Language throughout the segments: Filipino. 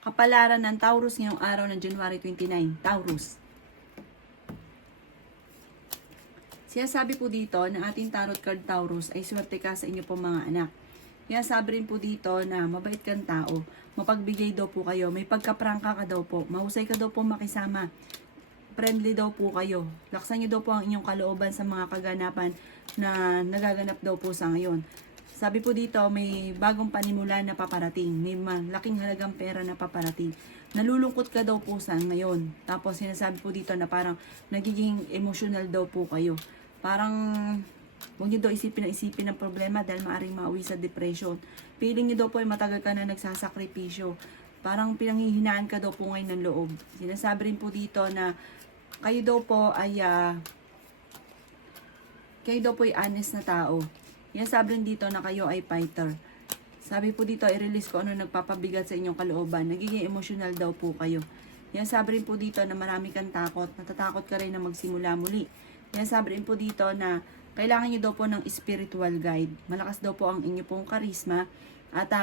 Kapalaran ng Taurus ngayong araw ng January 29. Taurus. Sabi po dito na ating tarot card Taurus ay swerte ka sa inyo pong mga anak. Sabi rin po dito na mabait kang tao, mapagbigay daw po kayo, may pagkaprangka ka daw po, mahusay ka daw po makisama, friendly daw po kayo. Laksan niyo daw po ang inyong kalooban sa mga kaganapan na nagaganap daw po sa ngayon. Sabi po dito, may bagong panimula na paparating. May malaking halagang pera na paparating. Nalulungkot ka daw po sa ngayon. Tapos sinasabi po dito na parang nagiging emotional daw po kayo. Parang huwag niyo daw isipin ng problema dahil maaaring mauwi sa depression. Feeling niyo daw po ay matagal ka na nagsasakripisyo. Parang pinanghihinaan ka daw po ngayon ng loob. Sinasabi rin po dito na kayo daw po ay honest na tao. Sabi rin dito na kayo ay fighter. Sabi po dito, i-release ko ano nagpapabigat sa inyong kalooban. Nagiging emotional daw po kayo. Sabi rin po dito na marami kang takot. Natatakot ka rin na magsimula muli. Sabi rin po dito na kailangan nyo daw po ng spiritual guide. Malakas daw po ang inyo pong karisma. At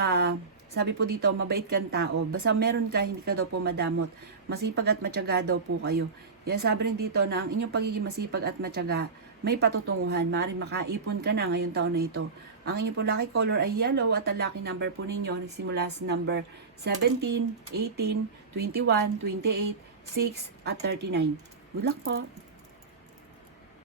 sabi po dito, mabait kang tao. Basta meron ka, hindi ka daw po madamot. Masipag at matyaga daw po kayo. Sabi rin dito na ang inyong pagiging masipag at matyaga, may patutunguhan. Maaaring makaipon ka na ngayong taon na ito. Ang inyong po lucky color ay yellow at ang lucky number po ninyo nagsimula sa number 17, 18, 21, 28, 6 at 39. Good luck po!